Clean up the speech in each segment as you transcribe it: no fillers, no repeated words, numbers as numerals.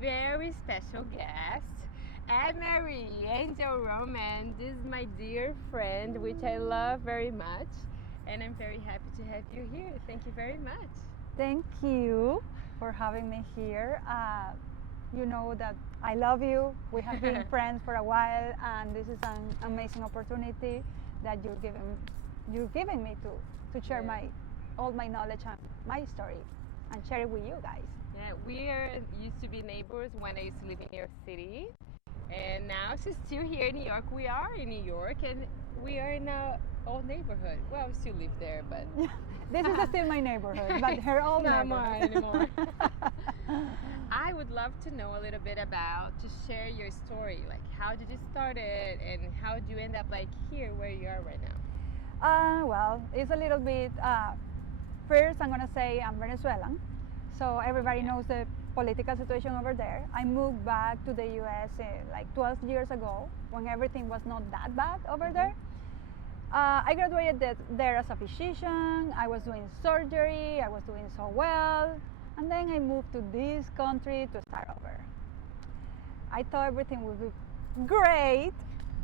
very special guest, Ameriangel Roman. This is my dear friend, which I love very much, and I'm very happy to have you here. Thank you very much. Thank you for having me here. You know that I love you. We have been friends for a while, and this is an amazing opportunity that you're giving me to share all my knowledge and my story and share it with you guys. Yeah, used to be neighbors when I used to live in New York City, and now she's still here in New York. We are in New York, and we are in our old neighborhood. Well, we still live there, but this is still my neighborhood, but her old neighborhood. Not anymore. I would love to know a little bit to share your story. Like, how did you start it, and how did you end up here where you are right now? Well, it's a little bit. First, I'm gonna say I'm Venezuelan, so everybody knows the political situation over there. I moved back to the U.S. 12 years ago when everything was not that bad over there. I graduated there as a physician. I was doing surgery. I was doing so well, and then I moved to this country to start over. I thought everything would be great.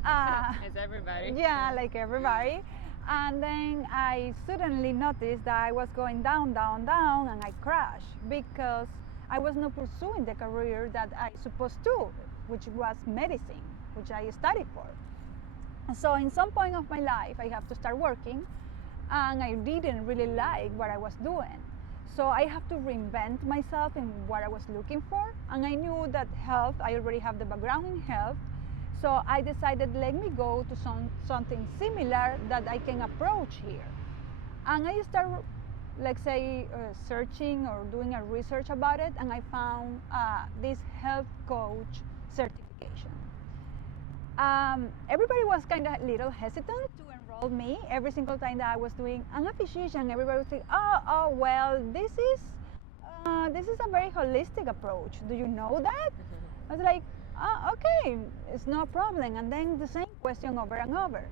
As everybody. Yeah, like everybody. And then I suddenly noticed that I was going down, and I crashed because I was not pursuing the career that I supposed to, which was medicine, which I studied for. So in some point of my life, I have to start working, and I didn't really like what I was doing. So I have to reinvent myself in what I was looking for. And I knew that health, I already have the background in health. So I decided, let me go to something similar that I can approach here. And I started, searching or doing a research about it, and I found this health coach certification. Everybody was kind of a little hesitant to enroll me every single time that I was doing. I'm a physician. Everybody was saying, well, this is a very holistic approach. Do you know that? I was like, okay, it's no problem. And then the same question over and over.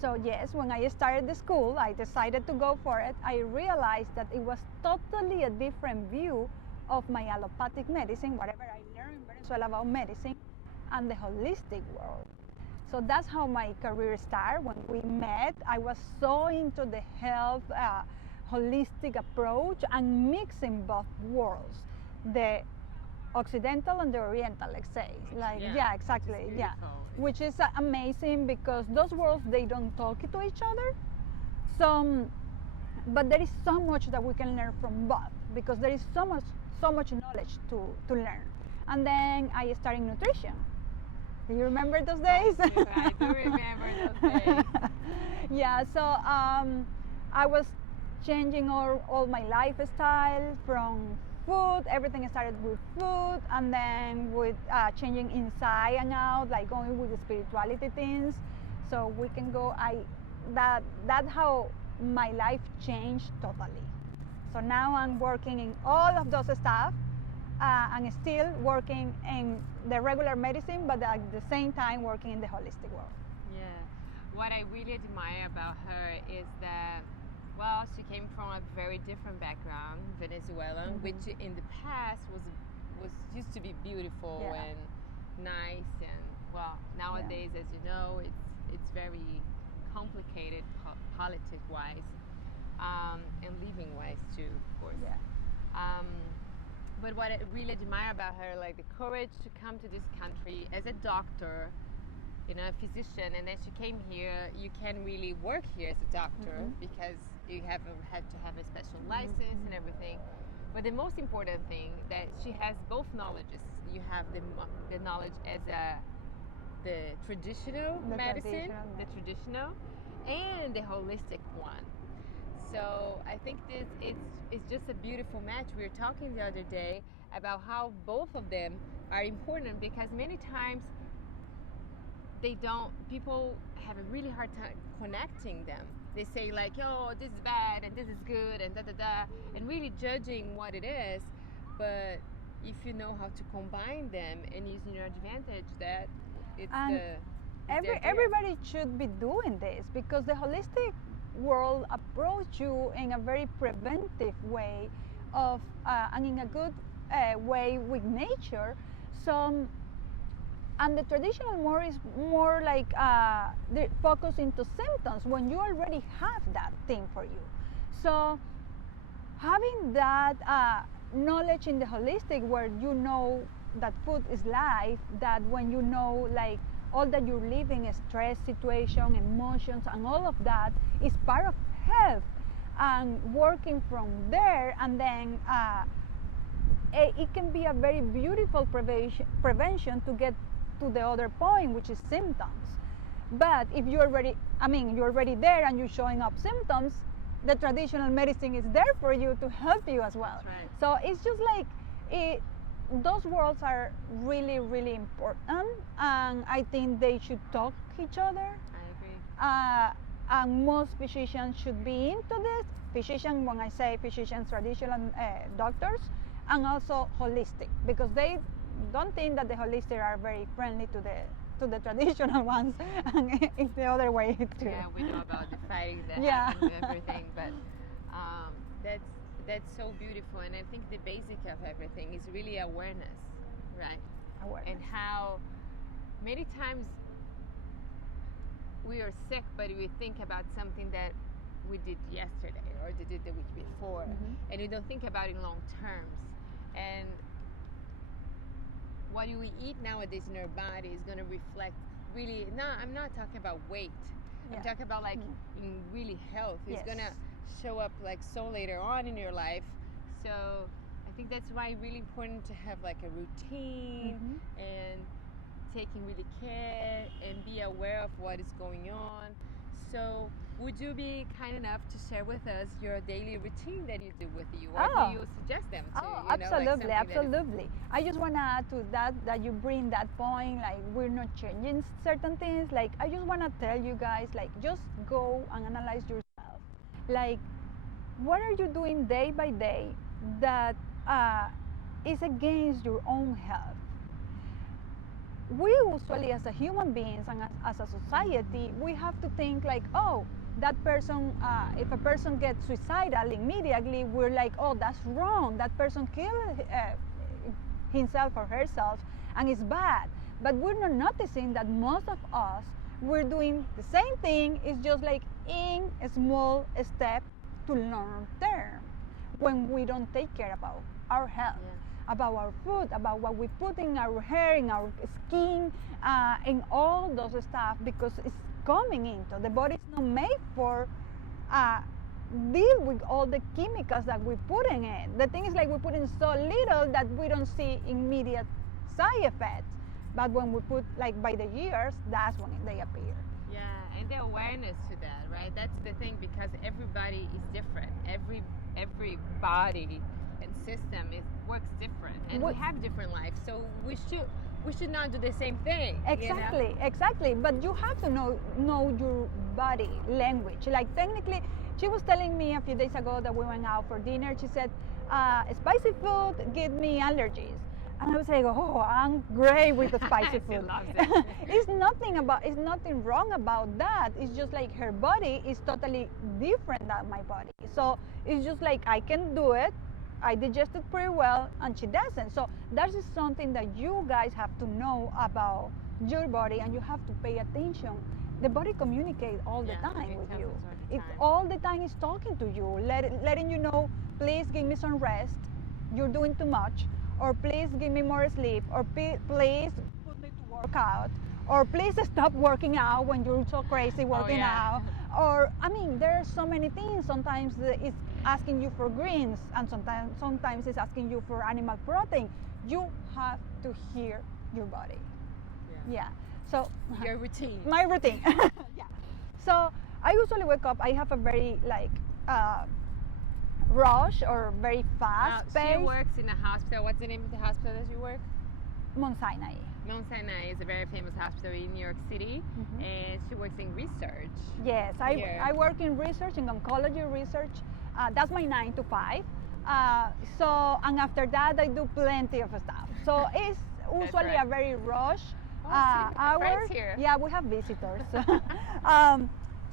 So yes, when I started the school, I decided to go for it. I realized that it was totally a different view of my allopathic medicine, whatever I learned in Venezuela about medicine, and the holistic world. So that's how my career started. When we met, I was so into the health, holistic approach and mixing both worlds, the Occidental and the Oriental, let's say. Yeah, exactly. Yeah, which is amazing because those worlds, they don't talk to each other. So, but there is so much that we can learn from both because there is so much knowledge to learn. And then I started nutrition. Do you remember those days? I do remember those days. Yeah, so I was changing all my lifestyle from food. Everything started with food, and then with changing inside and out, like going with the spirituality things. So we can go. That's how my life changed totally. So now I'm working in all of those stuff. And still working in the regular medicine, but at the same time working in the holistic world. Yeah, what I really admire about her is that, well, she came from a very different background, Venezuelan, which in the past was used to be beautiful and nice, and well, nowadays, as you know, it's very complicated politics-wise, and living-wise too, of course. Yeah. But what I really admire about her, like the courage to come to this country as a doctor, a physician, and then she came here. You can really work here as a doctor because you had to have a special license and everything. But the most important thing that she has both knowledges. You have the knowledge as the traditional medicine, and the holistic one. So I think it's just a beautiful match. We were talking the other day about how both of them are important because many times people have a really hard time connecting them. They say like, oh, this is bad and this is good and and really judging what it is. But if you know how to combine them and using your advantage, that everybody should be doing this because the holistic world approach you in a very preventive way and in a good way with nature. So, and the traditional more is more like the focus into symptoms when you already have that thing for you. So having that knowledge in the holistic, where you know that food is life, that when you know like all that you're living, stress situation, emotions, and all of that is part of health, and working from there, and then it can be a very beautiful prevention to get to the other point, which is symptoms. But if you're already, you're already there and you're showing up symptoms, the traditional medicine is there for you to help you as well. That's right. So it's just like those worlds are really, really important, and I think they should talk each other. I agree. And most physicians should be into this. Physicians, when I say physicians, traditional doctors, and also holistic, because they don't think that the holistic are very friendly to the traditional ones, and it's the other way too. Yeah, we know about the fighting that Yeah. happens and everything, but that's so beautiful, and I think the basic of everything is really awareness, right? Awareness. And how many times we are sick, but we think about something that we did yesterday or did the week before, and we don't think about it in long terms. And what we eat nowadays in our body is going to reflect really. No, I'm not talking about weight. Yeah. I'm talking about like in really health. It's Yes. gonna show up like so later on in your life. So I think that's why it's really important to have like a routine and taking really care and be aware of what is going on. So would you be kind enough to share with us your daily routine that you do with you? Or do you suggest them to? Oh, you know, like absolutely, something that is- absolutely. I just want to add to that you bring that point, like we're not changing certain things. Like I just want to tell you guys, like just go and analyze yourself. Like what are you doing day by day that is against your own health? We usually, as a human beings and as a society, we have to think like, oh, that person, if a person gets suicidal immediately, we're like, oh, that's wrong. That person killed himself or herself, and it's bad. But we're not noticing that most of us, we're doing the same thing. It's just like in a small step to long term, when we don't take care about our health. Yeah. About our food, about what we put in our hair, in our skin, in all those stuff, because it's coming into the body. It's not made for deal with all the chemicals that we put in it. The thing is, like, we put in so little that we don't see immediate side effects, but when we put like by the years, that's when they appear. Yeah, and the awareness to that, right? That's the thing, because everybody is different. Every body and system works different, and we have different lives, so we should not do the same thing. Exactly, you know? exactly. But you have to know your body language. Like technically, she was telling me a few days ago that we went out for dinner. She said, "Spicy food give me allergies." And I was like, "Oh, I'm great with the spicy She food." loves it. It's nothing wrong about that. It's just like her body is totally different than my body. So it's just like I can do it. I digest it pretty well, and she doesn't. So that is something that you guys have to know about your body, and you have to pay attention. The body communicates all the time it with tells you. us all the It's time. all the time is talking to you, letting you know, please give me some rest. You're doing too much, or please give me more sleep, or please put me to work out, or please stop working out when you're so crazy working out. Or there are so many things. Sometimes it's asking you for greens, and sometimes it's asking you for animal protein. You have to hear your body. Yeah. So Your routine. my routine. Yeah. So I usually wake up. I have a very rush or very fast pace. She works in a hospital. What's the name of the hospital that you work? Mount Sinai. Mount Sinai is a very famous hospital in New York City, and she works in research. Yes, Here. I work in research, in oncology research. That's my 9 to 5. And after that, I do plenty of stuff. So it's usually right. a very rush Oh, so you have hour. friends here. Yeah, we have visitors.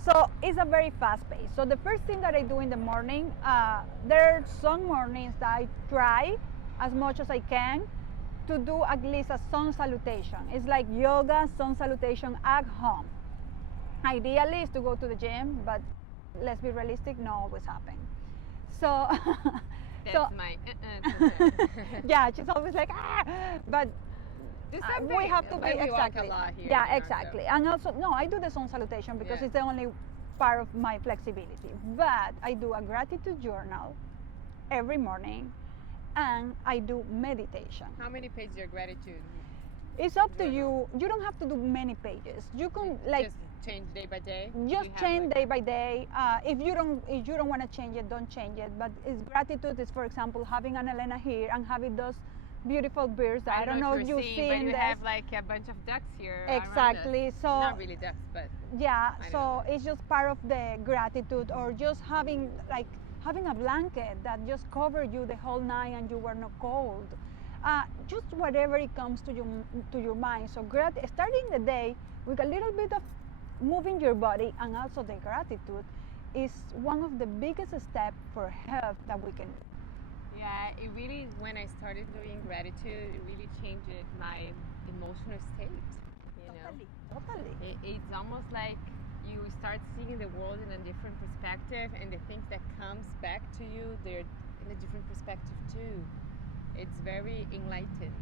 So it's a very fast pace. So the first thing that I do in the morning, there are some mornings that I try as much as I can to do at least a sun salutation. It's like yoga sun salutation at home. Ideally is to go to the gym, but let's be realistic, not always happen. So, That's my. yeah, she's always like, but Do we have to but be we walk exactly. a lot here Yeah, in exactly. And also, no, I do the sun salutation because Yeah. it's the only part of my flexibility. But I do a gratitude journal every morning, and I do meditation. How many pages of gratitude? It's up to Journal. you. You don't have to do many pages. You can like Just change day by day. just We have, change like, day by day. If you don't want to change it, don't change it. But it's gratitude is, for example, having Anelena here and having those beautiful birds. I don't know if you've but seen you this. have like a bunch of ducks here. around us. Exactly. So Not really ducks, but yeah. I So know. it's just part of the gratitude, or just having a blanket that just covered you the whole night and you were not cold. Just whatever it comes to your mind. So starting the day with a little bit of moving your body and also the gratitude is one of the biggest steps for health that we can do. yeah, it really, when I started doing gratitude, it really changed my emotional state. You know, Totally. it's almost like you start seeing the world in a different perspective, and the things that comes back to you, they're in a different perspective too. It's very enlightening.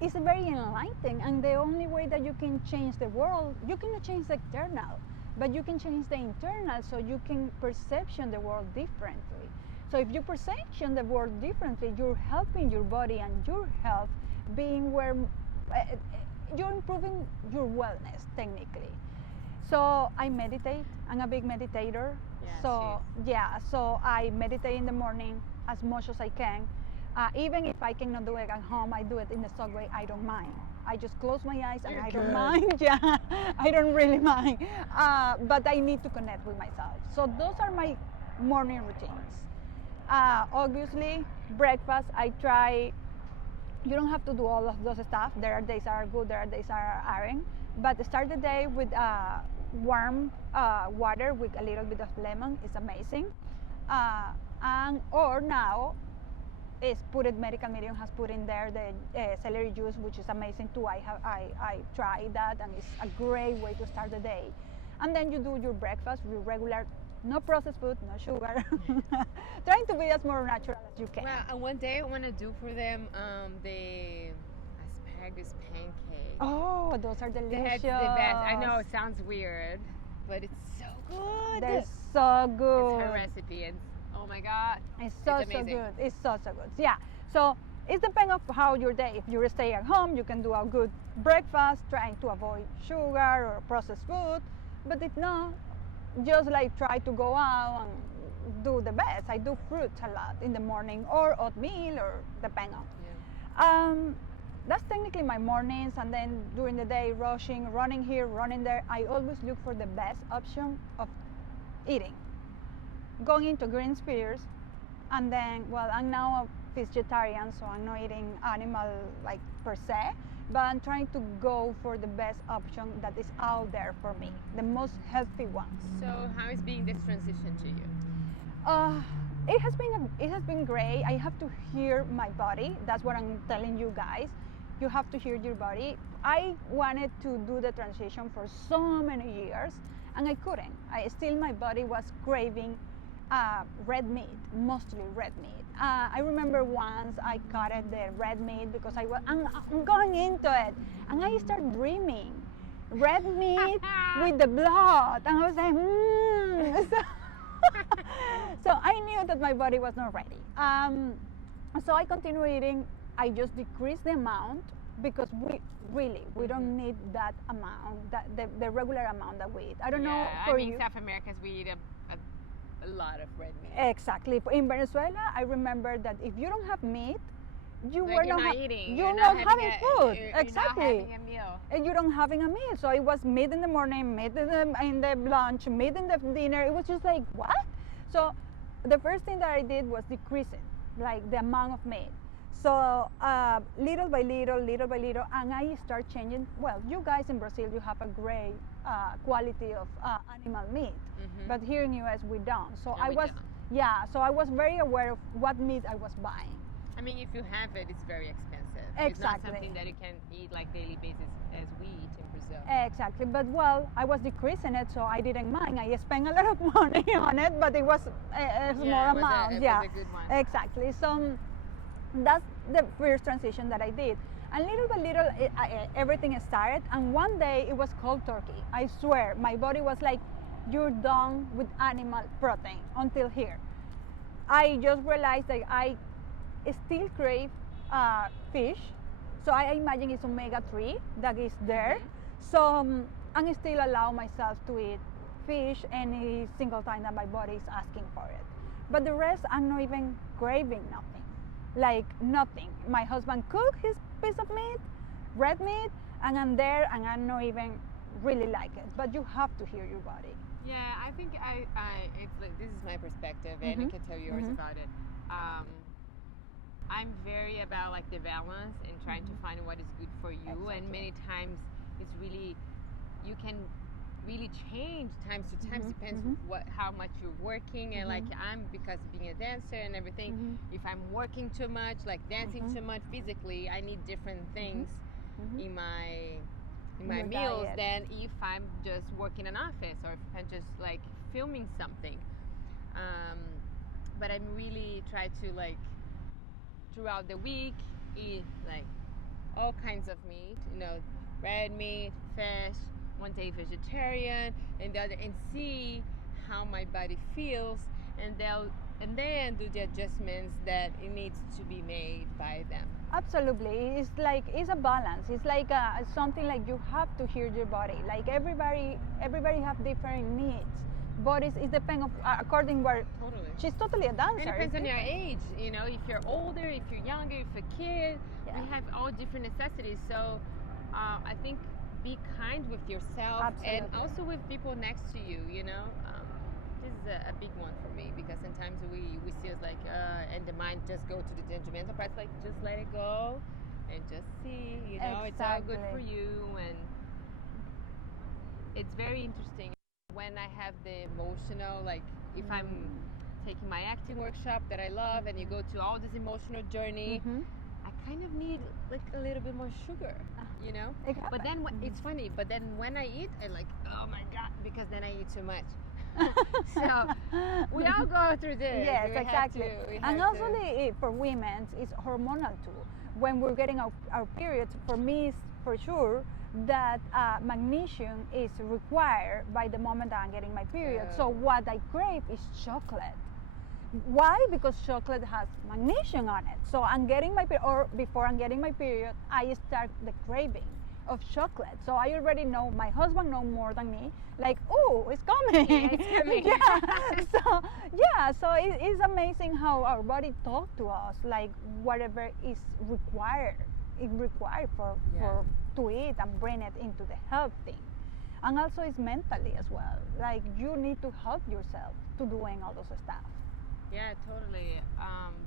It's very enlightening, and the only way that you can change the world, you cannot change the external, but you can change the internal, so you can perception the world differently. So if you perception the world differently, you're helping your body and your health being where you're improving your wellness technically. So I meditate. I'm a big meditator. Yeah, So I meditate in the morning as much as I can. Even if I cannot do it at home, I do it in the subway. I don't mind. I just close my eyes and You're I don't good. mind. Yeah, I don't really mind. But I need to connect with myself. So those are my morning routines. Obviously, breakfast. I try. You don't have to do all of those stuff. There are days that are good. There are days that aren't. But start the day with warm water with a little bit of lemon. It's amazing. Or now is medical medium has put in there the celery juice, which is amazing too. I tried that, and it's a great way to start the day. And then you do your breakfast with regular, no processed food, no sugar. Trying to be as more natural as you can. Well, and one day I want to do for them the asparagus pancake. Oh, those are delicious. That's the best. I know it sounds weird, but it's so good. They're so good. It's her recipe, and oh my god, It's so amazing. good. It's so good. Yeah. So it depends on how your day. If you stay at home, you can do a good breakfast, trying to avoid sugar or processed food. But if not, just like try to go out and do the best. I do fruits a lot in the morning, or oatmeal, or depend on. Yeah. That's technically my mornings, and then during the day, running here, running there. I always look for the best option of eating. Going into green spears, and then, well, I'm now a vegetarian, so I'm not eating animal like per se, but I'm trying to go for the best option that is out there for me, the most healthy ones. So how is being this transition to you? It has been great. I have to hear my body. That's what I'm telling you guys. You have to hear your body. I wanted to do the transition for so many years, and I couldn't. My body was craving red meat, mostly red meat. I remember once I cut the red meat because I'm going into it, and I started dreaming red meat with the blood, and I was like, So I knew that my body was not ready. So I continued eating. I just decreased the amount because we don't need that amount, the regular amount that we eat. I don't know for you. South Americans, we eat a lot of red meat. Exactly. In Venezuela, I remember that if you don't have meat, you're not eating. You're not having food. Exactly. Exactly. You're not having a meal. And you don't having a meal. So it was meat in the morning, meat in the lunch, meat in the dinner. It was just like, what? So the first thing that I did was decreasing, like the amount of meat. So little by little, and I start changing. Well, you guys in Brazil, you have a great quality of animal meat, but here in US we don't. So No, we don't. So I was very aware of what meat I was buying. I mean, if you have it, it's very expensive. Exactly. It's not something that you can eat like daily basis as we eat in Brazil. Exactly, but well, I was decreasing it, so I didn't mind. I spent a lot of money on it, but it was a small amount. It Yeah, was a good one. exactly. So that's the first transition that I did. And little by little, everything started. And one day it was cold turkey. I swear, my body was like, "You're done with animal protein until here." I just realized that I still crave fish. So I imagine it's omega-3 that is there. So I still allow myself to eat fish any single time that my body is asking for it. But the rest, I'm not even craving nothing. Like nothing. My husband cooked his piece of meat, red meat, and I'm there and I don't even really like it. But you have to hear your body. Yeah, I think it's like, this is my perspective, and I can tell yours about it. I'm very about like the balance and trying to find what is good for you. Exactly. And many times it's really, you can really change times to times, depends how much you're working. And like because being a dancer and everything, if I'm working too much, like dancing too much physically, I need different things in my Your meals diet. than if I'm just working in an office or if I'm just like filming something. But I'm really try to like throughout the week eat like all kinds of meat, red meat, fish, one day vegetarian, and the other, and see how my body feels, and then do the adjustments that it needs to be made by them. Absolutely, it's a balance. It's like something like you have to hear your body. Like everybody have different needs. Bodies it depends according where. Totally. She's totally a dancer. It depends it's on your different. age. If you're older, if you're younger, if you're a kid, Yeah. we have all different necessities. So I think be kind with yourself and Absolutely. also with people next to you. This is a big one for me because sometimes we see us like and the mind just go to the judgmental part. Like just let it go and just see. It's all good for Exactly. you, and it's very interesting when I have the emotional, like if I'm taking my acting workshop that I love and you go to all this emotional journey, I kind of need like a little bit more sugar, It But then happens. it's funny, but then when I eat, I like, oh my God, because then I eat too much. So we all go through this. Yes, We have exactly. to- we And have also to- for women, it's hormonal too. When we're getting our periods, for me, it's for sure that magnesium is required by the moment that I'm getting my period. So what I crave is chocolate. Why? Because chocolate has magnesium on it. So I'm getting or before I'm getting my period, I start the craving of chocolate. So I already know, my husband knows more than me, like, oh, it's coming. Yeah, it's coming. So it's amazing how our body talks to us, like whatever is required, to eat and bring it into the health thing. And also it's mentally as well. Like you need to help yourself to doing all those stuff. Yeah, totally.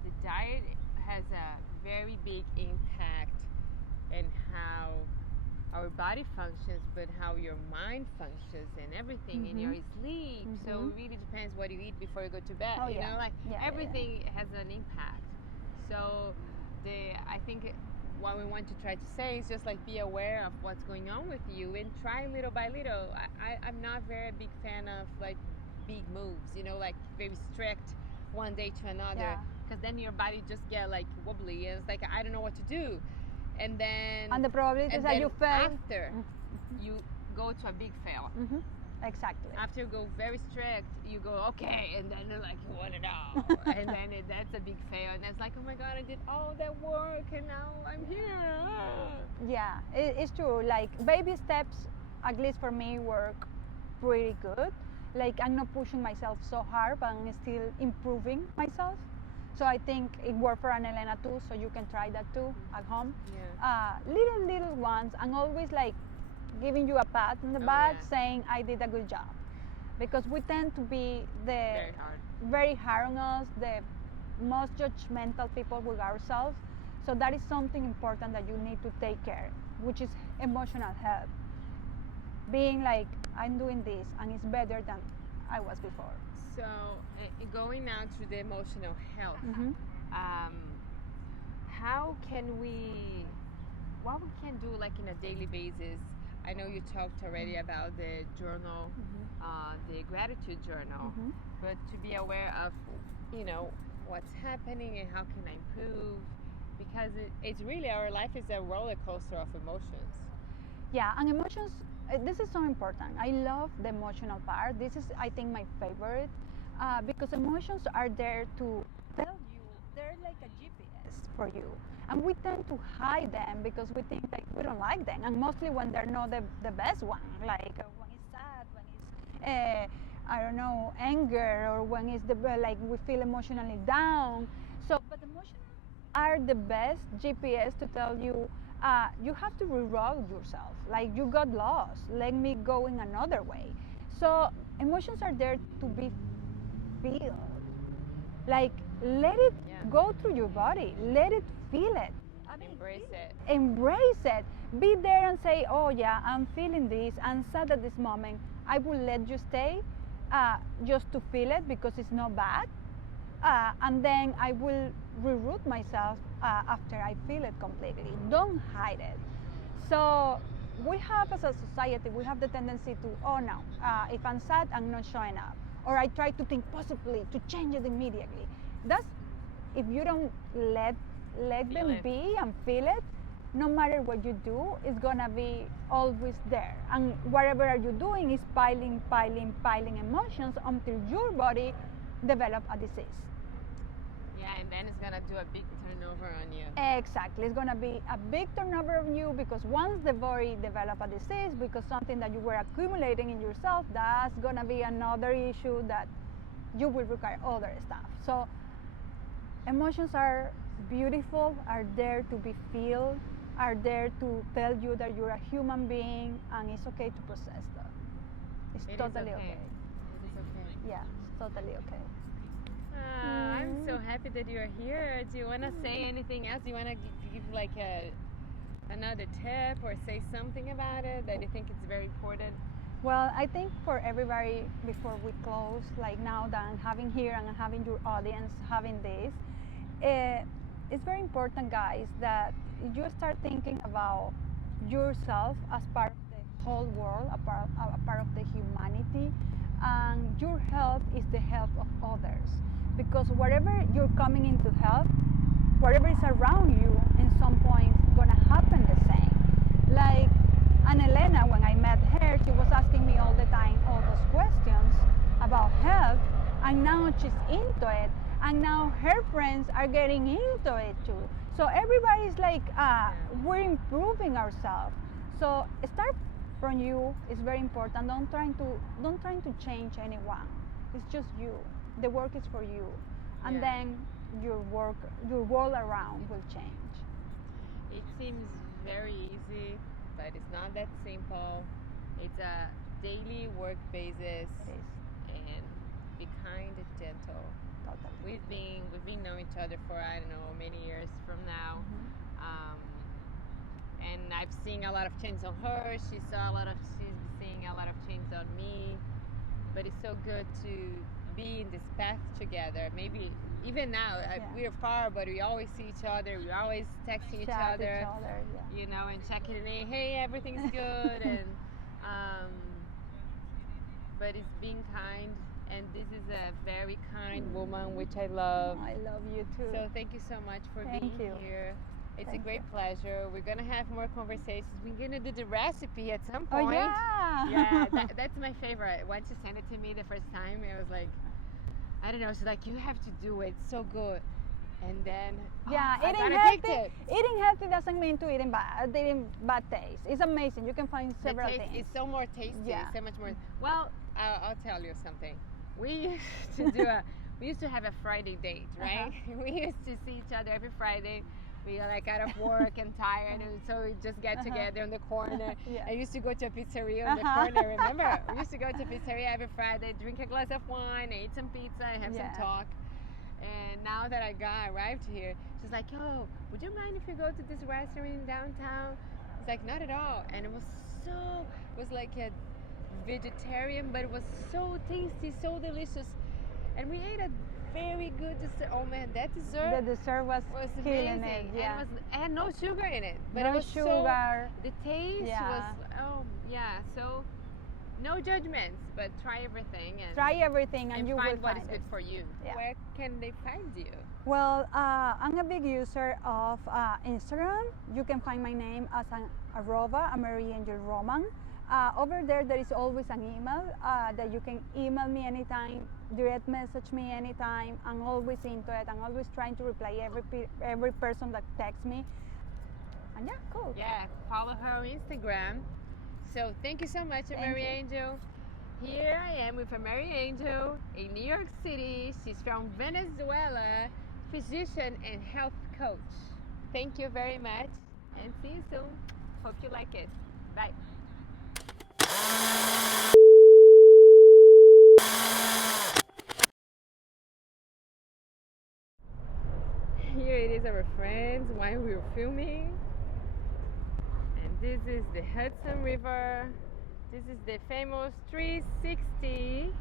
The diet has a very big impact in how our body functions, but how your mind functions and everything in your sleep. So it really depends what you eat before you go to bed. Oh, yeah. Everything has an impact. So I think what we want to try to say is just like be aware of what's going on with you and try little by little. I'm not very big fan of like big moves, like very strict one day to another, because then your body just get like wobbly and it's like I don't know what to do, and the probability is that you fail after you go to a big fail. Exactly. After you go very strict, you go okay, and then you're like you want it all, and then that's a big fail, and it's like oh my God, I did all that work and now I'm here. Yeah, it's true. Like baby steps, at least for me, work pretty good. Like I'm not pushing myself so hard, but I'm still improving myself. So I think it worked for Anelena too. So you can try that too at home. Little ones, and always like giving you a pat on the back, saying I did a good job, because we tend to be very hard on us, the most judgmental people with ourselves. So that is something important that you need to take care, which is emotional health. Being like, I'm doing this and it's better than I was before. So going now to the emotional health, how can we, what we can do like in a daily basis. I know you talked already about the journal, the gratitude journal, but to be aware of, you know, what's happening and how can I improve, because it's really, our life is a roller coaster of emotions. Yeah, and emotions, this is so important. I love the emotional part. This is, I think, my favorite, because emotions are there to tell you, they're like a GPS for you. And we tend to hide them because we think like we don't like them. And mostly when they're not the best one, like when it's sad, when it's, I don't know, anger, or when it's like we feel emotionally down. So, but emotions are the best GPS to tell you, you have to reroute yourself. Like you got lost. Let me go in another way. So emotions are there to be feel. Like let it go through your body. Let it feel it. Embrace it. Embrace it. Be there and say, oh yeah, I'm feeling this. I'm sad at this moment. I will let you stay just to feel it because it's not bad. And then I will reroute myself after I feel it completely. Don't hide it. So we have, as a society, we have the tendency to, oh no, if I'm sad, I'm not showing up. Or I try to think positively to change it immediately. That's, if you don't let them be and feel it, no matter what you do, it's gonna be always there. And whatever are you doing is piling emotions until your body develop a disease. Yeah, and then it's gonna do a big turnover on you. Exactly, it's gonna be a big turnover on you, because once the body develop a disease, because something that you were accumulating in yourself, that's gonna be another issue that you will require other stuff. So emotions are beautiful, are there to be felt, are there to tell you that you're a human being, and it's okay to process that. It's totally okay. It is okay. Yeah, it's totally okay. I'm so happy that you're here. Do you want to say anything else? Do you want to give like another tip or say something about it that you think it's very important? Well, I think for everybody, before we close, like now that I'm having here and having your audience having this, it's very important, guys, that you start thinking about yourself as part of the whole world, a part of the humanity, and your health is the health of others. Because whatever you're coming into health, whatever is around you, in some point, is gonna happen the same. Like Anelena, when I met her, she was asking me all the time all those questions about health, and now she's into it, and now her friends are getting into it too. So everybody's like, we're improving ourselves. So start from you is very important. Don't trying to change anyone. It's just you. The work is for you, and then your world around will change. It seems very easy, but it's not that simple. It's a daily work basis, and be kind and gentle. Totally. We've been knowing each other for, I don't know, many years from now, and I've seen a lot of change on her. She's seeing a lot of change on me. But it's so good to be in this path together. Maybe even now we're far, but we always see each other. We're always texting each other, you know, and checking in. Hey, everything's good, and but it's being kind. And this is a very kind woman, which I love. I love you too. So thank you so much for being here. It's a great pleasure. We're gonna have more conversations. We're gonna do the recipe at some point. Oh yeah. Yeah, that's my favorite. Once you sent it to me the first time, it was like, I don't know. She's like, you have to do it. It's so good. And then eating healthy doesn't mean to eating bad taste. It's amazing. You can find several things. It's so more tasty. Yeah. So much more. Well, I'll tell you something. We used to have a Friday date, right? We used to see each other every Friday. We are like out of work and tired, and so we just get together in the corner. I used to go to a pizzeria in the corner, remember? We used to go to a pizzeria every Friday, drink a glass of wine, eat some pizza, and have some talk. And now that I arrived here, she's like, oh, would you mind if you go to this restaurant in downtown? It's like, not at all. And it was like a vegetarian, but it was so tasty, so delicious. And we ate very good dessert. Oh man, that dessert The dessert was killing amazing. it. Yeah. And it had no sugar in it, but No it was sugar. the taste Yeah. was so no judgments, but try everything and Try everything and you will find what find is it. good for you. Yeah. Where can they find you? Well, I'm a big user of Instagram. You can find my name as @Ameriangel Roman. Over there is always an email that you can email me anytime, direct message me anytime. I'm always into it. I'm always trying to reply every person that texts me. And yeah, cool. Yeah, follow her on Instagram. So thank you so much, Ameriangel. Here I am with Ameriangel in New York City. She's from Venezuela, physician and health coach. Thank you very much and see you soon. Hope you like it. Bye. Here it is, our friends, while we were filming. And this is the Hudson River. This is the famous 360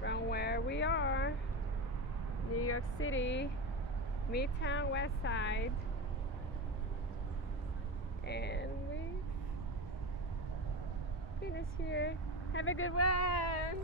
from where we are, New York City, Midtown West Side. And we finished here. Have a good one.